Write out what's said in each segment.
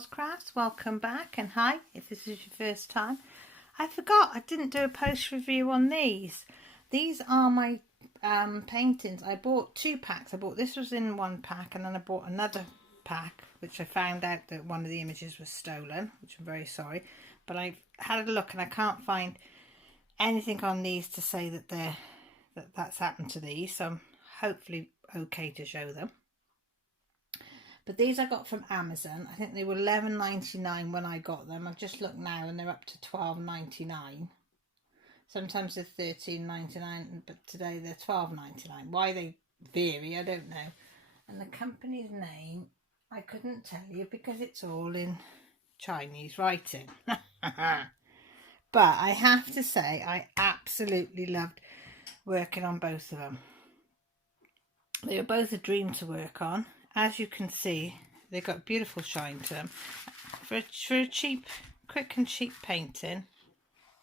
Mel's Crafts. Welcome back, and hi if this is your first time. I forgot I didn't do a post review on these. These are my paintings. I bought 2 packs. I bought this was in 1 pack, and then I bought another pack which I found out that one of the images was stolen, which I'm very sorry, but I had a look and I can't find anything on these to say that that's happened to these, so I'm hopefully okay to show them. But these I got from Amazon. I think they were $11.99 when I got them. I've just looked now and they're up to $12.99. Sometimes they're $13.99, but today they're $12.99. Why they vary, I don't know. And the company's name, I couldn't tell you because it's all in Chinese writing. But I have to say, I absolutely loved working on both of them. They were both a dream to work on. As you can see, they've got beautiful shine to them. For a cheap, quick and cheap painting,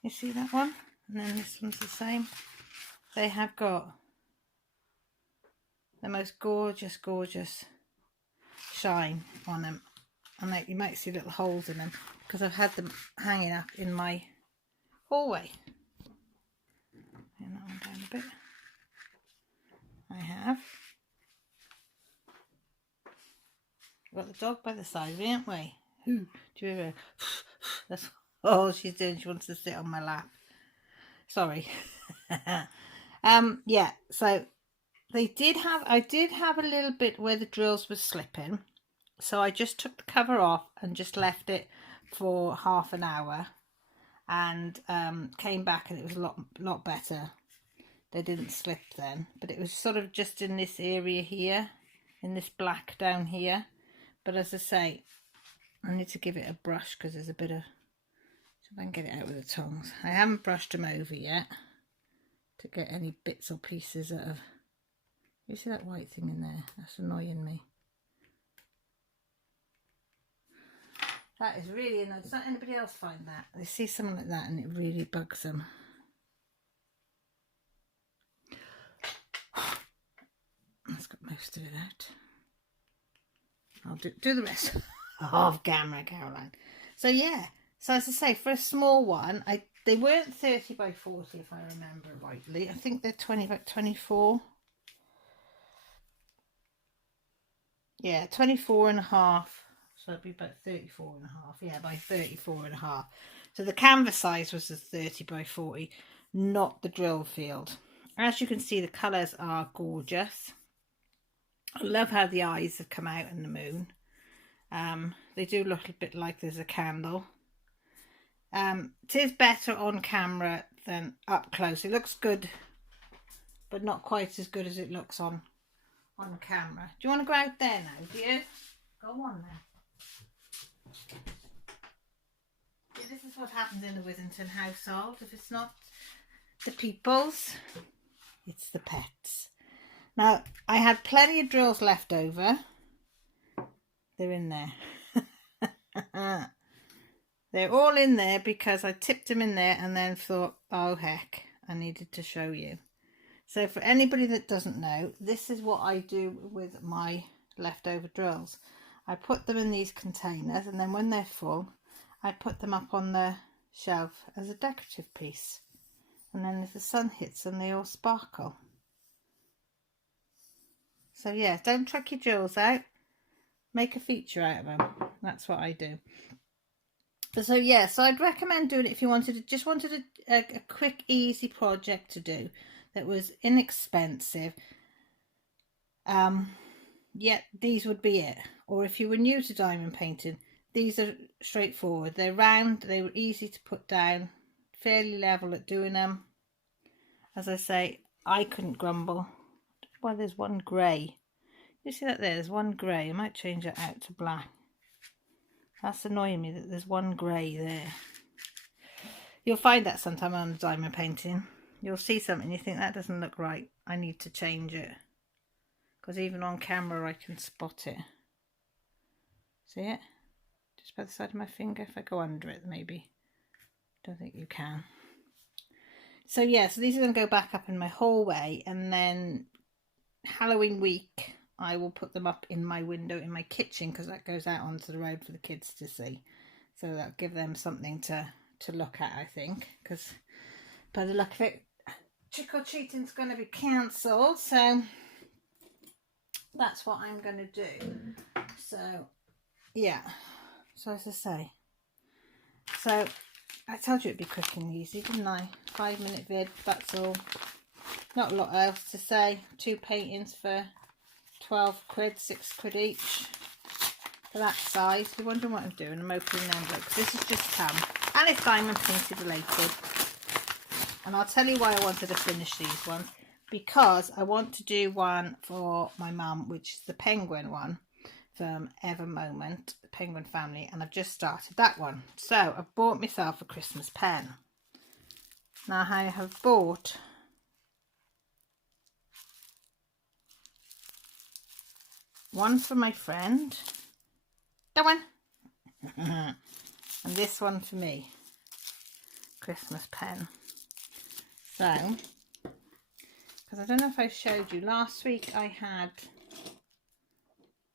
you see that one? And then this one's the same. They have got the most gorgeous, gorgeous shine on them. And you might see little holes in them because I've had them hanging up in my hallway. Bring that one down a bit. I have. We've got the dog by the side of me, haven't we? Do you hear her? That's all she's doing. She wants to sit on my lap. Sorry. Yeah, so I did have a little bit where the drills were slipping. So I just took the cover off and just left it for half an hour, and came back and it was a lot better. They didn't slip then, but it was sort of just in this area here, in this black down here. But as I say, I need to give it a brush because there's a bit of, so if I can get it out with the tongs. I haven't brushed them over yet to get any bits or pieces out of, you see that white thing in there? That's annoying me. That is really annoying. Does not anybody else find that? They see something like that and it really bugs them. That's got most of it out. I'll do the rest off camera, Caroline. So yeah, so as I say, for a small one, they weren't 30 by 40 if I remember rightly. I think they're 20 by 24. Yeah, 24 and a half. So it'd be about 34 and a half. Yeah, by 34 and a half. So the canvas size was the 30 by 40, not the drill field. As you can see, the colours are gorgeous. I love how the eyes have come out in the moon. They do look a bit like there's a candle. It is better on camera than up close. It looks good, but not quite as good as it looks on camera. Do you want to go out there now, do you? Go on now. Yeah, this is what happens in the Withington household. If it's not the people's, it's the pets. Now, I had plenty of drills left over. They're in there. They're all in there because I tipped them in there and then thought, oh heck, I needed to show you. So for anybody that doesn't know, this is what I do with my leftover drills. I put them in these containers, and then when they're full, I put them up on the shelf as a decorative piece. And then if the sun hits them, they all sparkle. So yeah, don't chuck your drills out. Make a feature out of them. That's what I do. So yeah, so I'd recommend doing it if you wanted a quick, easy project to do that was inexpensive. Yeah, these would be it. Or if you were new to diamond painting, these are straightforward. They're round, they were easy to put down, fairly level at doing them. As I say, I couldn't grumble. Well, there's one grey. You see that there? There's one grey. I might change it out to black. That's annoying me that there's one grey there. You'll find that sometime on a diamond painting. You'll see something, you think that doesn't look right. I need to change it. Because even on camera I can spot it. See it? Just by the side of my finger. If I go under it, maybe. Don't think you can. So yeah, so these are going to go back up in my hallway, and then Halloween week I will put them up in my window in my kitchen, because that goes out onto the road for the kids to see. So that'll give them something to look at, I think, because by the luck of it, trick-or-treating's going to be cancelled, so that's what I'm going to do. So yeah, so as I say, so I told you it'd be quick and easy, didn't I? 5-minute vid, that's all. Not a lot else to say. 2 paintings for 12 quid, 6 quid each for that size. You're wondering what I'm doing. I'm opening an envelope because this has just come, and it's diamond painted related. And I'll tell you why I wanted to finish these ones, because I want to do one for my mum, which is the penguin one from Ever Moment, the Penguin Family, and I've just started that one. So I've bought myself a Christmas pen. Now I have bought one for my friend, that one, and this one for me, Christmas pen. So, because I don't know if I showed you, last week I had,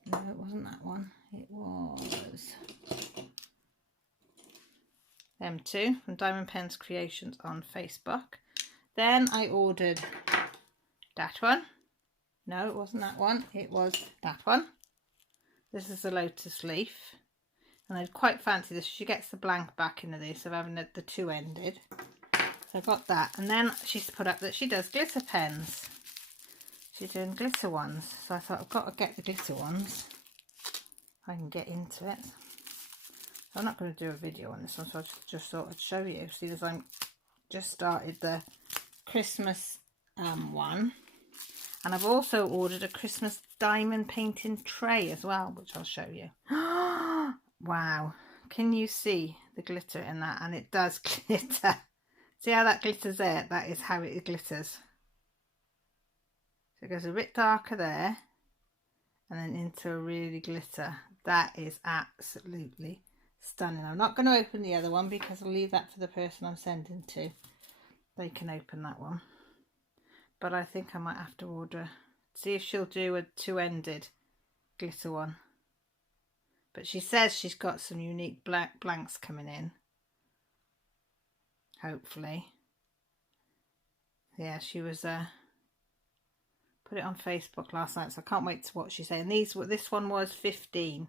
no, it wasn't that one, it was them two from Diamond Pens Creations on Facebook. Then I ordered that one. No, it wasn't that one, it was that one. This is the lotus leaf, and I quite fancy this. She gets the blank back into this of having the two-ended. So I got that, and then she's put up that she does glitter pens. She's doing glitter ones, so I thought I've got to get the glitter ones if I can get into it. So I'm not going to do a video on this one, so I just thought I'd show you. See, as I'm just started the Christmas one, and I've also ordered a Christmas diamond painting tray as well, which I'll show you. Wow, can you see the glitter in that? And it does glitter. See how that glitters there? That is how it glitters. So it goes a bit darker there, and then into a really glitter. That is absolutely stunning. I'm not going to open the other one because I'll leave that for the person I'm sending to. They can open that one. But I think I might have to order, see if she'll do a two-ended glitter one. But she says she's got some unique blanks coming in. Hopefully. Yeah, she was put it on Facebook last night, so I can't wait to watch she's saying. This one was 15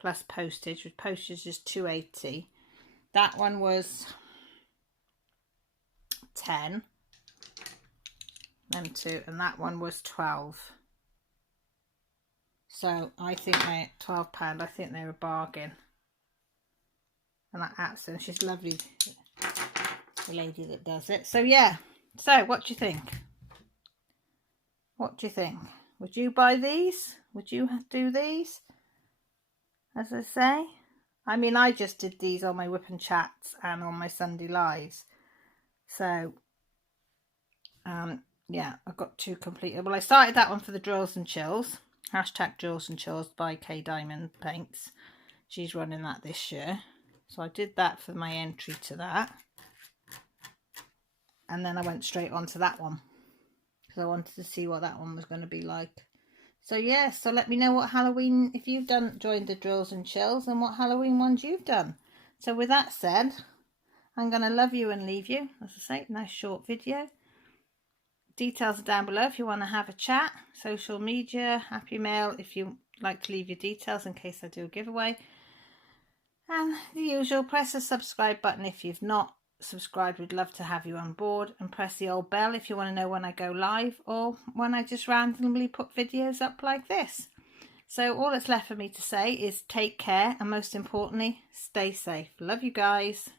plus postage, with postage is $2.80. That one was 10. Them two, and that one was 12. So I think they're £12. I think they're a bargain. And that accent, she's lovely, the lady that does it. So yeah, so what do you think? What do you think? Would you buy these? Would you do these? As I say, I mean, I just did these on my Whip and Chats and on my Sunday Lives. So yeah, I've got two completed. Well, I started that one for the Drills and Chills. Hashtag Drills and Chills by K Diamond Paints. She's running that this year. So I did that for my entry to that. And then I went straight on to that one, because I wanted to see what that one was going to be like. So yeah, so let me know what Halloween, if you've joined the Drills and Chills, and what Halloween ones you've done. So with that said, I'm going to love you and leave you. As I say, nice short video. Details are down below if you want to have a chat. Social media, Happy Mail if you like to leave your details in case I do a giveaway. And the usual, press the subscribe button if you've not subscribed. We'd love to have you on board, and press the old bell if you want to know when I go live or when I just randomly put videos up like this. So all that's left for me to say is take care, and most importantly, stay safe. Love you guys.